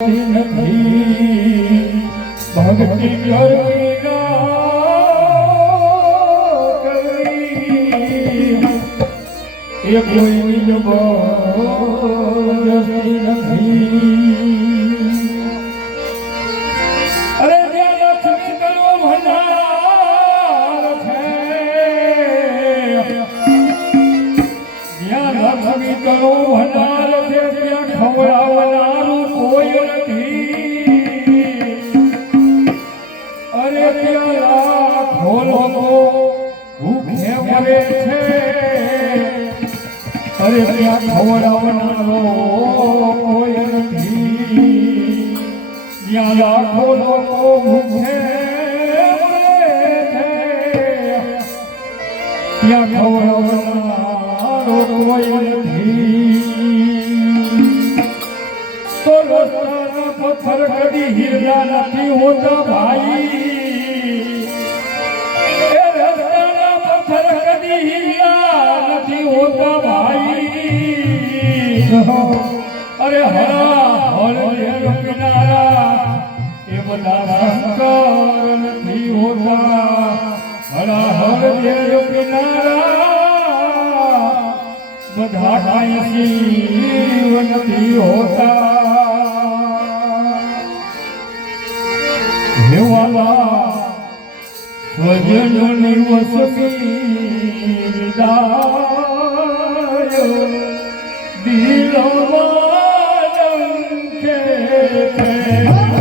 ભક્તિ એ કોઈ જબરદસ્તી નથી. અરે જ્યાં લક્ષ્મી કરો ભંડાર છે, જ્યાં લક્ષ્મી કરો ભંડાર છે ત્યાં ખવડાવનારું કોઈ નથી. અરે ત્યાં લાખો લોકો ભૂખે મરે છે, અરે ત્યાં ખવડાવનારો કોઈ નથી. જ્યાં લાખો લોકો ભૂખે મરે છે, ત્યાં ખવડાવનારો કોઈ નથી. તો રસ્તાના પથ્થર કદી હીરા નથી હોતા ભાઈ, એ રસ્તાના પથ્થર કદી હીરા નથી હોતા ભાઈ. અરે હરા હર કિનારા એ બધા શંકર નથી હોતા. હરા હર કિનારા બધા કાંઈ શિવ નથી હોતા. હેવાલા સ્વજનોની વસમી દાયો દિલમાં લંકે છે.